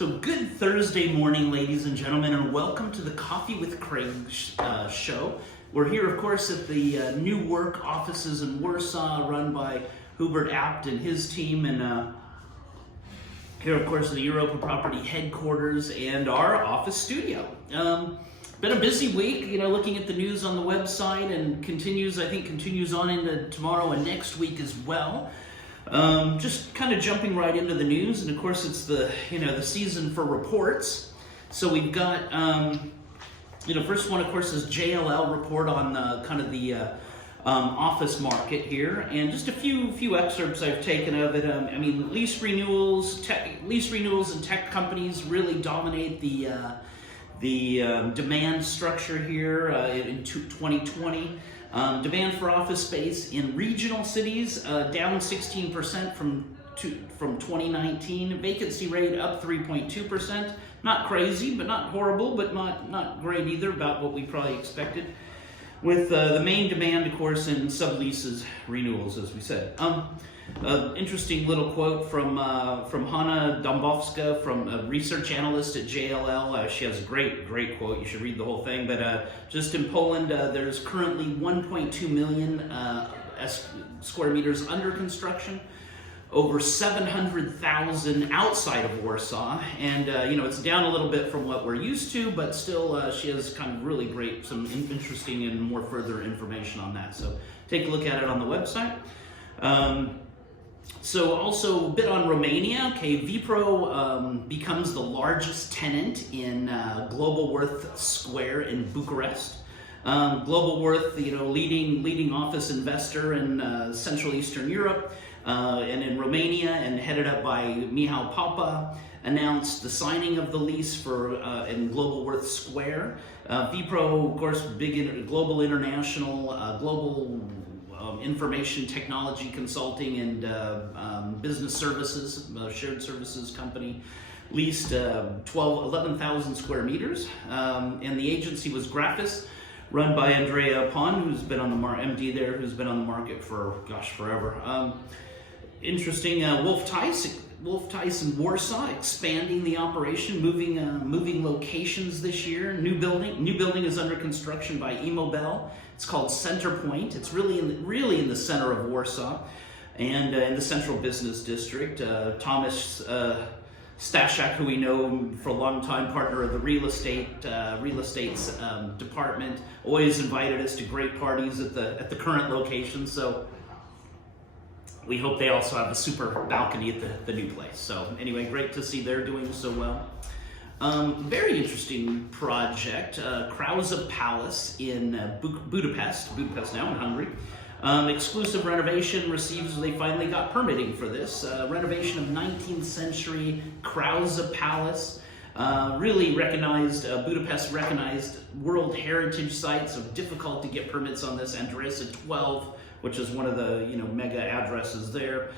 So good Thursday morning, ladies and gentlemen, and welcome to the Coffee with Craig show. We're here, of course, at the new work offices in Warsaw, run by Hubert Abt and his team, and here, of course, the Europa Property headquarters and our office studio. Been a busy week, looking at the news on the website, and continues on into tomorrow and next week as well. Just kind of jumping right into the news, and of course it's the season for reports. So we've got first one, of course, is JLL report on the office market here, and just a few excerpts I've taken of it. Lease renewals and tech companies really dominate the demand structure here in 2020. Demand for office space in regional cities down 16% from 2019. Vacancy rate up 3.2%. Not crazy, but not horrible, but not great either, about what we probably expected. With the main demand, of course, in subleases renewals, as we said. Interesting little quote from Hanna Dąbrowska, from a research analyst at JLL. She has a great quote. You should read the whole thing. But just in Poland, there's currently 1.2 million square meters under construction, over 700,000 outside of Warsaw, and it's down a little bit from what we're used to, but still she has kind of really great, some interesting and more further information on that. So take a look at it on the website. So also a bit on Romania. Okay, Wipro becomes the largest tenant in Globalworth Square in Bucharest. Globalworth, leading office investor in Central Eastern Europe and in Romania, and headed up by Mihai Popa, announced the signing of the lease for in Globalworth Square. Wipro, of course, big global international, global information technology consulting and business services, shared services company, leased 11,000 square meters, and the agency was Griffes, run by Andreea, Paun, who's been on the MD there, who's been on the market for forever. Interesting. Theiss in Warsaw, expanding the operation, moving locations this year. New building is under construction by Immobel. It's called Center Point. It's really in the center of Warsaw, and in the central business district. Tomasz, Stasiak, who we know for a long time, partner of the real estate's department, always invited us to great parties at the current location. So we hope they also have a super balcony at the new place. So anyway, great to see they're doing so well. Very interesting project, KRAUSZ Palace in Budapest now in Hungary. Exclusive renovation they finally got permitting for this. Renovation of 19th century KRAUSZ Palace. Really recognized, Budapest recognized World Heritage Site, so difficult to get permits on this. Andreea 12, which is one of the mega addresses there.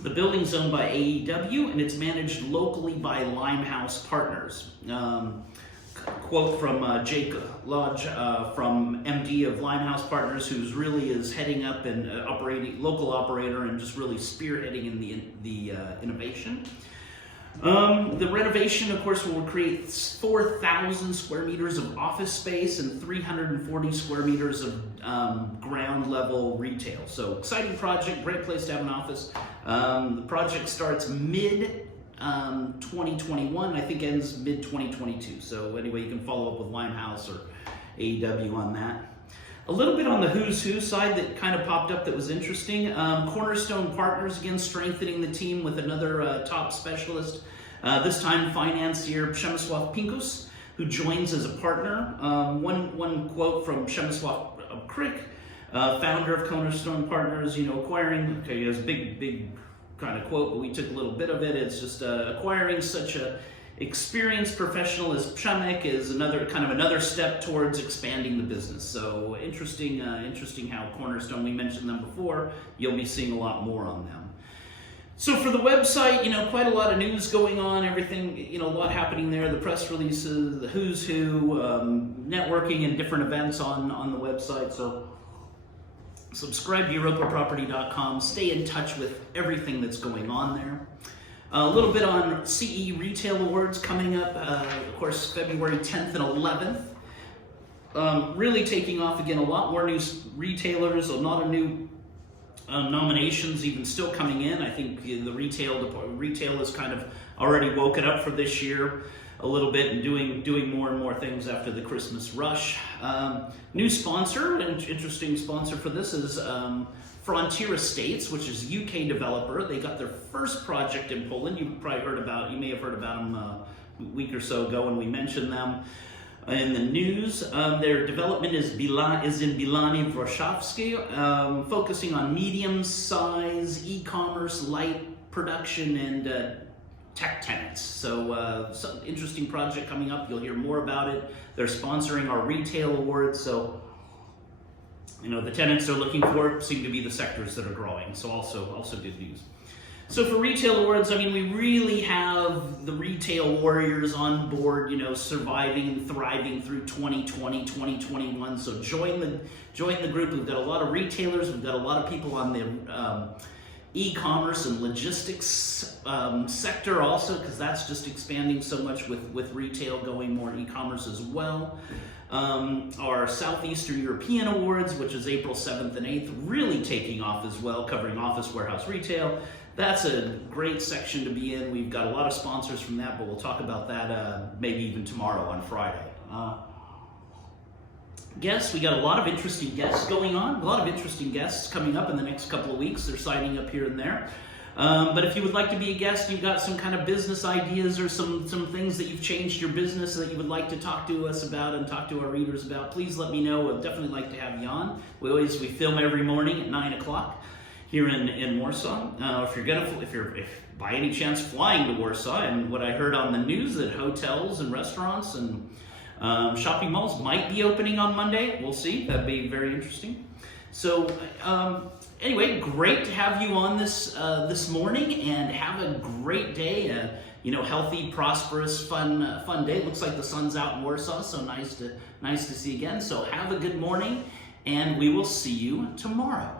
The building's owned by AEW, and it's managed locally by Limehouse Partners. Quote from Jake Lodge, from MD of Limehouse Partners, who's really is heading up and local operator, and just really spearheading in the innovation. The renovation, of course, will create 4,000 square meters of office space and 340 square meters of ground level retail. So exciting project, great place to have an office. The project starts mid-2021, I think ends mid-2022. So anyway, you can follow up with Limehouse or AEW on that. A little bit on the who's who side that kind of popped up that was interesting. Cornerstone Partners, again, strengthening the team with another top specialist, this time financier Przemysław Pikus, who joins as a partner. One quote from Przemyslaw of Krych, founder of Cornerstone Partners, acquiring, okay, he has a big kind of quote, but we took a little bit of it. It's just acquiring such a experienced professional as Przemysław is another step towards expanding the business. So interesting how Cornerstone, we mentioned them before, you'll be seeing a lot more on them. So for the website, quite a lot of news going on, everything, a lot happening there, the press releases, the who's who, networking and different events on the website. So subscribe to EuropaProperty.com, stay in touch with everything that's going on there. A little bit on CE Retail Awards coming up, of course, February 10th and 11th. Really taking off again, a lot more new retailers, a lot of new nominations even still coming in. I think the retail has kind of already woken up for this year a little bit and doing more and more things after the Christmas rush. New sponsor, an interesting sponsor for this is Frontier Estates, which is a UK developer. They got their first project in Poland. You may have heard about them a week or so ago when we mentioned them in the news. Their development is in Bilani Warszawskie, focusing on medium-size e-commerce, light production, and tech tenants. So some interesting project coming up. You'll hear more about it. They're sponsoring our retail awards. So the tenants they're looking for seem to be the sectors that are growing. So also good news. So for retail awards, I mean, we really have the retail warriors on board, surviving and thriving through 2020, 2021. So join the group. We've got a lot of retailers. We've got a lot of people on the e-commerce and logistics sector also, because that's just expanding so much with retail going more e-commerce as well. Our Southeastern European Awards, which is April 7th and 8th, really taking off as well, covering office, warehouse, retail. That's a great section to be in. We've got a lot of sponsors from that, but we'll talk about that maybe even tomorrow on Friday. Guests, we got a lot of interesting guests going on, a lot of interesting guests coming up in the next couple of weeks. They're signing up here and there. But if you would like to be a guest, you've got some kind of business ideas or some things that you've changed your business that you would like to talk to us about and talk to our readers about, please let me know. I'd definitely like to have you on. We film every morning at 9 o'clock here in Warsaw. If you're by any chance flying to Warsaw, and what I heard on the news that hotels and restaurants and shopping malls might be opening on Monday. We'll see. That'd be very interesting. So anyway, great to have you on this morning, and have a great day. Healthy, prosperous, fun day. Looks like the sun's out in Warsaw, so nice to see again. So have a good morning, and we will see you tomorrow.